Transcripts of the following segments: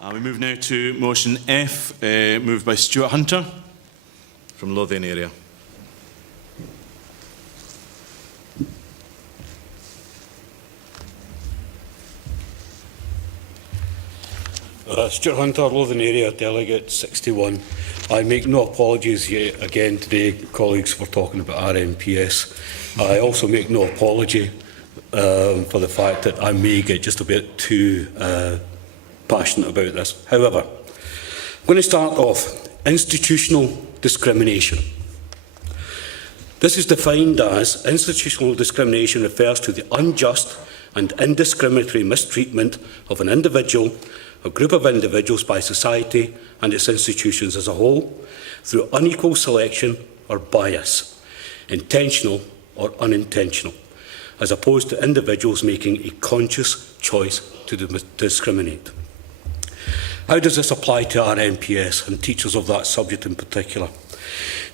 We move now to motion F, moved by Stuart Hunter from Lothian area. Stuart Hunter, Lothian area, Delegate 61. I make no apologies yet again today, colleagues, for talking about RMPS. I also make no apology for the fact that I may get just a bit too passionate about this. However, I'm going to start off institutional discrimination. This is defined as institutional discrimination refers to the unjust and indiscriminatory mistreatment of an individual, a group of individuals by society and its institutions as a whole through unequal selection or bias, intentional or unintentional, as opposed to individuals making a conscious choice to discriminate. How does this apply to RMPS and teachers of that subject in particular?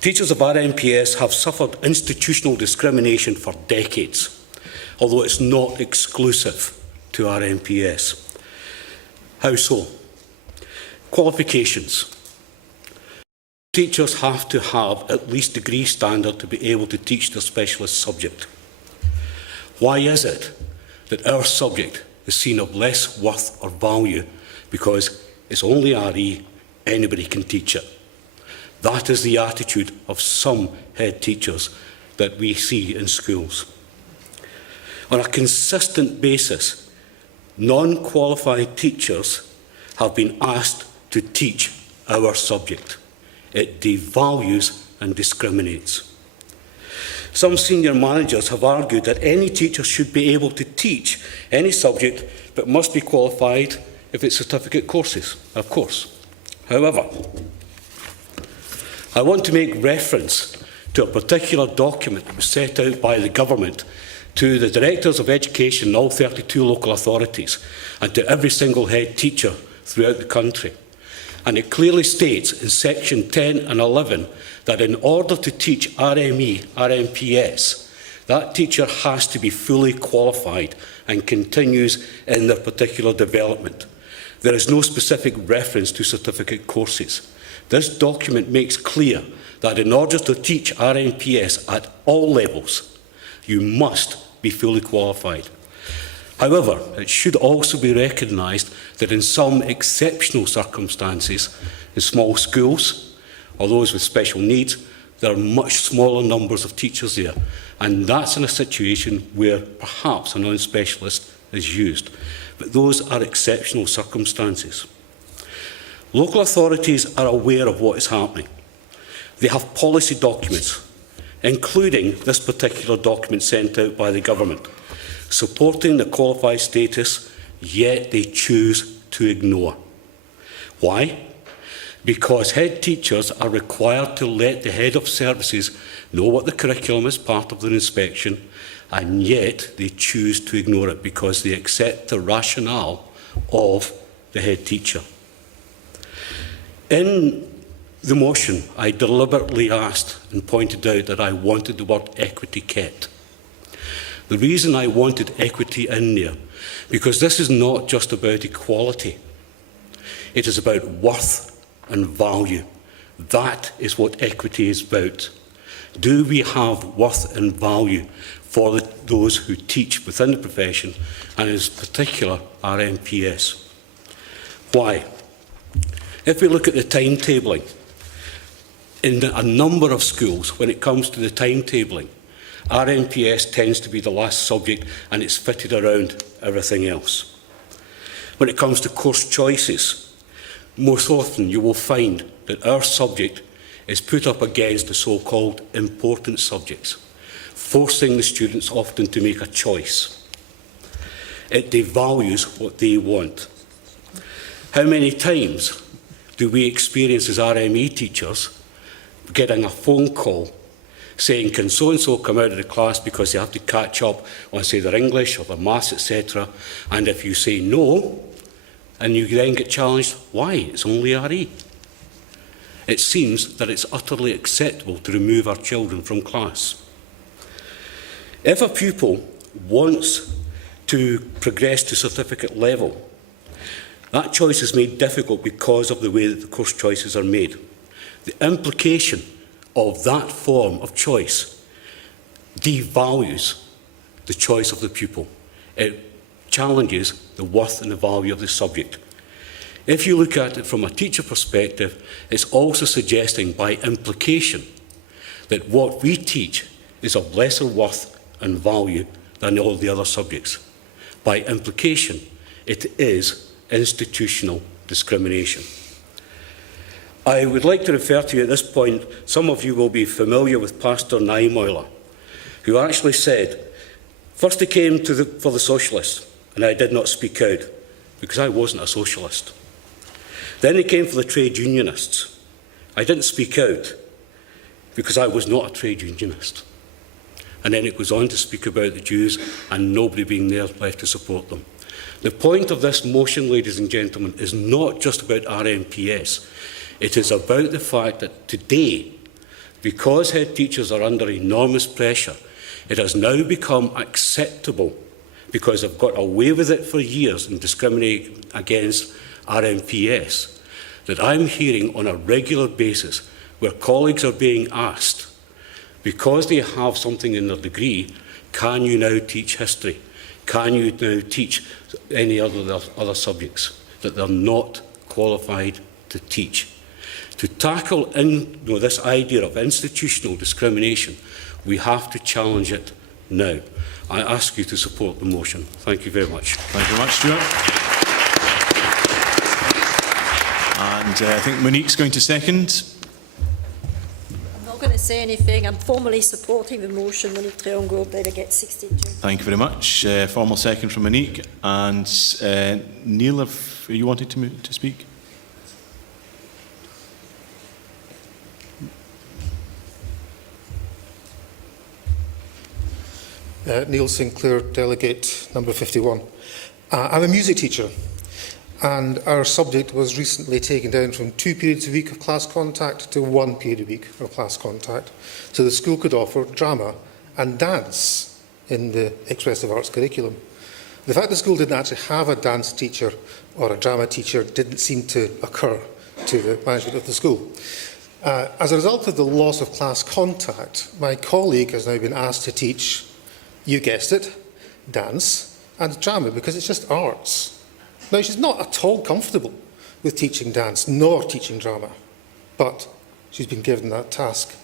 Teachers of RMPS have suffered institutional discrimination for decades, although it's not exclusive to RMPS. How so? Qualifications. Teachers have to have at least degree standard to be able to teach their specialist subject. Why is it that our subject is seen of less worth or value because it's only RE, anybody can teach it? That is the attitude of some head teachers that we see in schools. On a consistent basis, non-qualified teachers have been asked to teach our subject. It devalues and discriminates. Some senior managers have argued that any teacher should be able to teach any subject but must be qualified if it's certificate courses, of course. However, I want to make reference to a particular document that was set out by the government to the Directors of Education in all 32 local authorities and to every single head teacher throughout the country. And it clearly states in section 10 and 11 that in order to teach RME, RMPS, that teacher has to be fully qualified and continues in their particular development. There is no specific reference to certificate courses. This document makes clear that in order to teach RMPS at all levels, you must be fully qualified. However, it should also be recognised that in some exceptional circumstances, in small schools or those with special needs, there are much smaller numbers of teachers there, and that's in a situation where perhaps a non-specialist is used. But those are exceptional circumstances. Local authorities are aware of what is happening. They have policy documents, including this particular document sent out by the government, supporting the qualified status, yet they choose to ignore. Why? Because head teachers are required to let the head of services know what the curriculum is part of their inspection, and yet they choose to ignore it because they accept the rationale of the head teacher. In the motion, I deliberately asked and pointed out that I wanted the word equity kept. The reason I wanted equity in there, because this is not just about equality. It is about worth and value. That is what equity is about. Do we have worth and value for those who teach within the profession, and in particular RMPS? Why? If we look at the timetabling, in a number of schools, when it comes to the timetabling, RMPS tends to be the last subject and it's fitted around everything else. When it comes to course choices, most often you will find that our subject is put up against the so-called important subjects, forcing the students often to make a choice. It devalues what they want. How many times do we experience as RME teachers getting a phone call saying, can so-and-so come out of the class because they have to catch up on, say, their English or their maths, etc. And if you say no, and you then get challenged, why? It's only RE. It seems that it's utterly acceptable to remove our children from class. If a pupil wants to progress to certificate level, That choice is made difficult because of the way that the course choices are made. The implication of that form of choice devalues the choice of the pupil. It challenges the worth and the value of the subject. If you look at it from a teacher perspective, it's also suggesting by implication that what we teach is of lesser worth and value than all the other subjects. By implication, it is institutional discrimination. I would like to refer to you at this point, some of you will be familiar with Pastor Niemöller, who actually said, first he came for the socialists, and I did not speak out, because I wasn't a socialist. Then he came for the trade unionists. I didn't speak out, because I was not a trade unionist. And then it goes on to speak about the Jews and nobody being there left to support them. The point of this motion, ladies and gentlemen, is not just about RMPS. It is about the fact that today, because head teachers are under enormous pressure, it has now become acceptable, because they've got away with it for years and discriminating against RMPS, that I'm hearing on a regular basis where colleagues are being asked, because they have something in their degree, can you now teach history? Can you now teach any other subjects that they're not qualified to teach? To tackle this idea of institutional discrimination, we have to challenge it now. I ask you to support the motion. Thank you very much. Thank you very much, Stuart. And I think Monique's going to second. I'm not going to say anything. I'm formally supporting the motion. Monique Triangle, Delegate 62. Thank you very much. Formal second from Monique. And Neil, if you wanted to speak? Neil Sinclair, Delegate number 51. I'm a music teacher, and our subject was recently taken down from 2 periods a week of class contact to 1 period a week of class contact, so the school could offer drama and dance in the expressive arts curriculum. The fact the school didn't actually have a dance teacher or a drama teacher didn't seem to occur to the management of the school. As a result of the loss of class contact, my colleague has now been asked to teach, you guessed it, dance and drama, because it's just arts. Now, she's not at all comfortable with teaching dance nor teaching drama, but she's been given that task.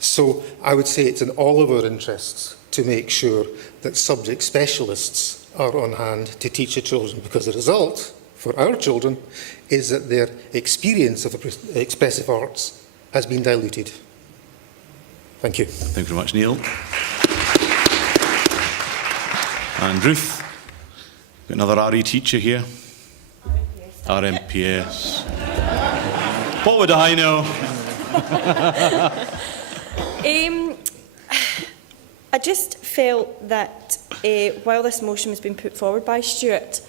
So I would say it's in all of our interests to make sure that subject specialists are on hand to teach the children, because the result for our children is that their experience of expressive arts has been diluted. Thank you. Thank you very much, Neil. And Ruth, got another RE teacher here. RMPS. What would I know? I just felt that while this motion was being put forward by Stuart,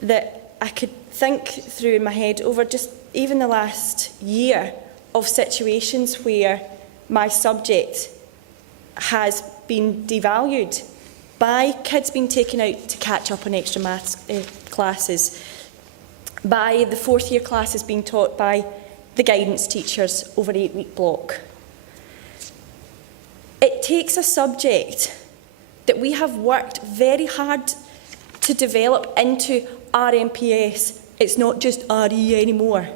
that I could think through in my head over just even the last year of situations where my subject has been devalued by kids being taken out to catch up on extra maths classes, by the fourth year classes being taught by the guidance teachers over an 8-week block. It takes a subject that we have worked very hard to develop into RMPS. It's not just RE anymore.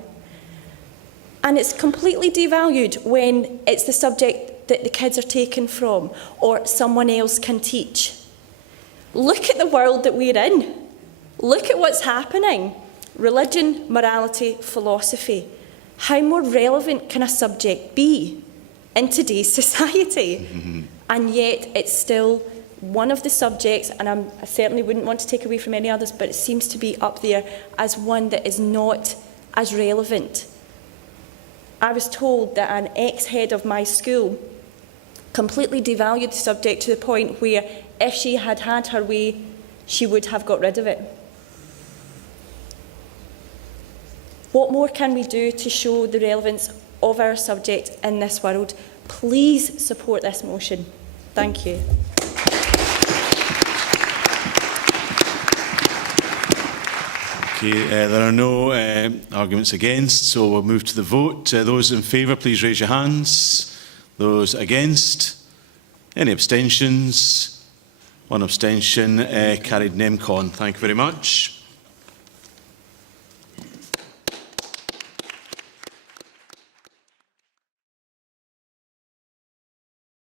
And it's completely devalued when it's the subject that the kids are taken from or someone else can teach. Look at the world that we're in. Look at what's happening. Religion, morality, philosophy. How more relevant can a subject be in today's society? And yet it's still one of the subjects, and I certainly wouldn't want to take away from any others, but it seems to be up there as one that is not as relevant. I was told that an ex-head of my school completely devalued the subject to the point where if she had had her way, she would have got rid of it. What more can we do to show the relevance of our subject in this world? Please support this motion. Thank you. Okay, there are no arguments against, so we'll move to the vote. Those in favour, please raise your hands. Those against? Any abstentions? One abstention. Carried NEMCON. Thank you very much.